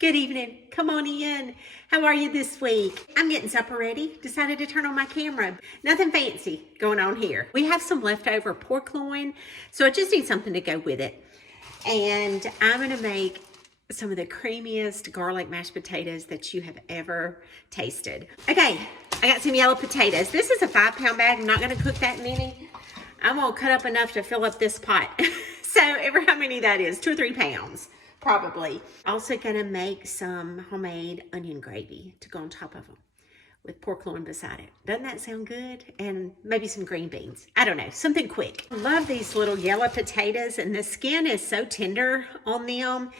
Good evening. Come on in. How are you this week? I'm getting supper ready. Decided to turn on my camera. Nothing fancy going on here. We have some leftover pork loin, so I just need something to go with it. And I'm going to make some of the creamiest garlic mashed potatoes that you have ever tasted. Okay, I got some yellow potatoes. This is a 5-pound bag. I'm not going to cook that many. I'm going to cut up enough to fill up this pot. So ever how many that is, 2 or 3 pounds. Probably. Also gonna make some homemade onion gravy to go on top of them with pork loin beside it. Doesn't that sound good? And maybe some green beans. I don't know, something quick. I love these little yellow potatoes, and the skin is so tender on them.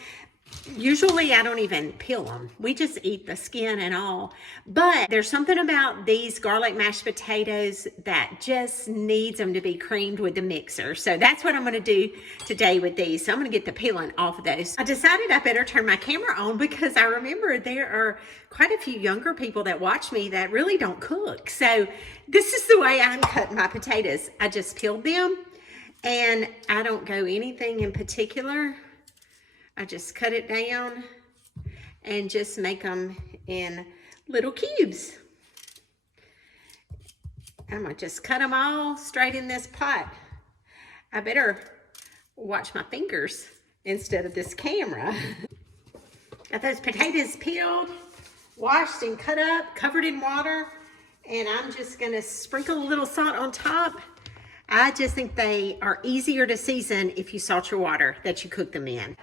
Usually I don't even peel them. We just eat the skin and all. But there's something about these garlic mashed potatoes that just needs them to be creamed with the mixer. So that's what I'm going to do today with these. So I'm going to get the peeling off of those. I decided I better turn my camera on because I remember there are quite a few younger people that watch me that really don't cook. So this is the way I'm cutting my potatoes. I just peeled them and I don't go anything in particular. I just cut it down and just make them in little cubes. I'm gonna just cut them all straight in this pot. I better watch my fingers instead of this camera. Got those potatoes peeled, washed and cut up, covered in water, and I'm just gonna sprinkle a little salt on top. I just think they are easier to season if you salt your water that you cook them in.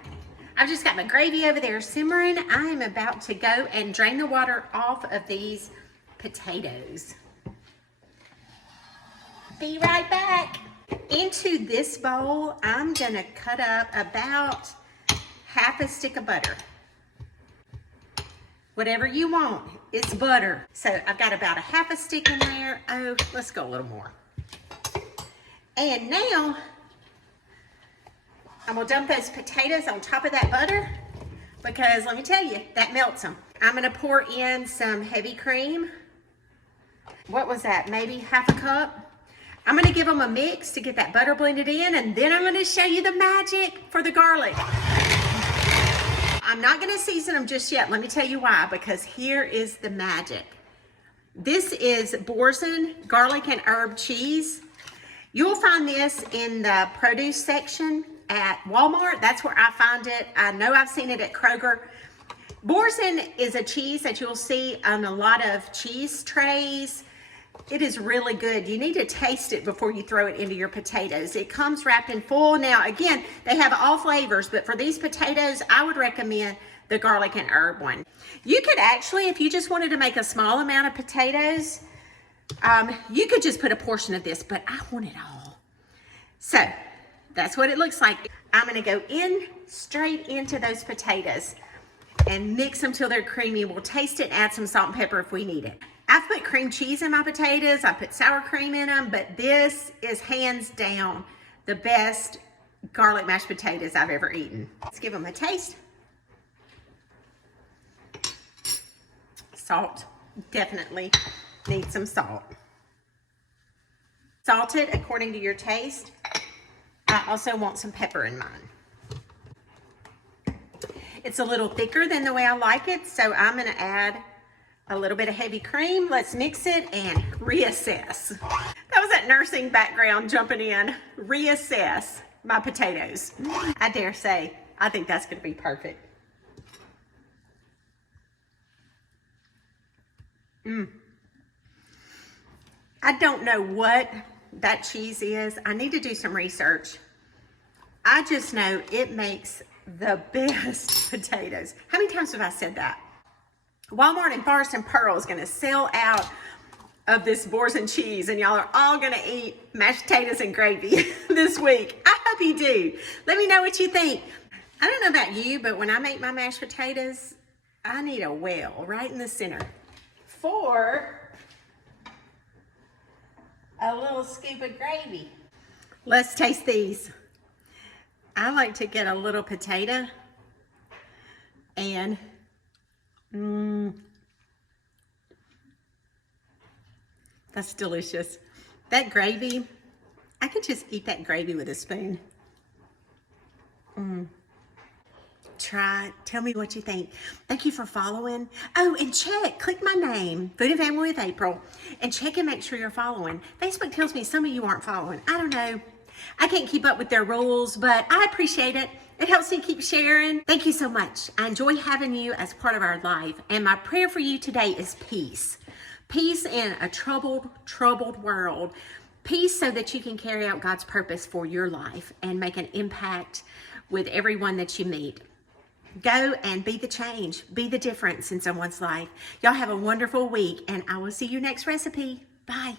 I've just got my gravy over there simmering. I am about to go and drain the water off of these potatoes. Be right back. Into this bowl, I'm gonna cut up about half a stick of butter. Whatever you want, it's butter. So I've got about a half a stick in there. Oh, let's go a little more. And now, I'm gonna dump those potatoes on top of that butter because let me tell you, that melts them. I'm gonna pour in some heavy cream. What was that, maybe half a cup? I'm gonna give them a mix to get that butter blended in, and then I'm gonna show you the magic for the garlic. I'm not gonna season them just yet. Let me tell you why, because here is the magic. This is Boursin garlic and herb cheese. You'll find this in the produce section at Walmart. That's where I find it. I know I've seen it at Kroger. Boursin is a cheese that you'll see on a lot of cheese trays. It is really good. You need to taste it before you throw it into your potatoes. It comes wrapped in foil. Now, again, they have all flavors, but for these potatoes, I would recommend the garlic and herb one. You could actually, if you just wanted to make a small amount of potatoes, you could just put a portion of this, but I want it all. So, that's what it looks like. I'm gonna go in straight into those potatoes and mix them till they're creamy. We'll taste it and add some salt and pepper if we need it. I've put cream cheese in my potatoes. I put sour cream in them, but this is hands down the best garlic mashed potatoes I've ever eaten. Let's give them a taste. Salt, definitely need some salt. Salt it according to your taste. I also want some pepper in mine. It's a little thicker than the way I like it, so I'm gonna add a little bit of heavy cream. Let's mix it and reassess. That was that nursing background jumping in. Reassess my potatoes. I dare say, I think that's gonna be perfect. I don't know what that cheese is. I need to do some research. I just know it makes the best potatoes. How many times have I said that? Walmart and Forest and Pearl is gonna sell out of this Boursin cheese, and y'all are all gonna eat mashed potatoes and gravy this week. I hope you do. Let me know what you think. I don't know about you, but when I make my mashed potatoes, I need a well right in the center for a little scoop of gravy. Let's taste these. I like to get a little potato and that's delicious. That gravy, I could just eat that gravy with a spoon. Try. Tell me what you think. Thank you for following. Oh, and click my name, Food and Family with April, and check and make sure you're following. Facebook tells me some of you aren't following. I don't know. I can't keep up with their rules, but I appreciate it. It helps me keep sharing. Thank you so much. I enjoy having you as part of our life. And my prayer for you today is peace. Peace in a troubled world. Peace so that you can carry out God's purpose for your life and make an impact with everyone that you meet. Go and be the change. Be the difference in someone's life. Y'all have a wonderful week, and I will see you next recipe. Bye.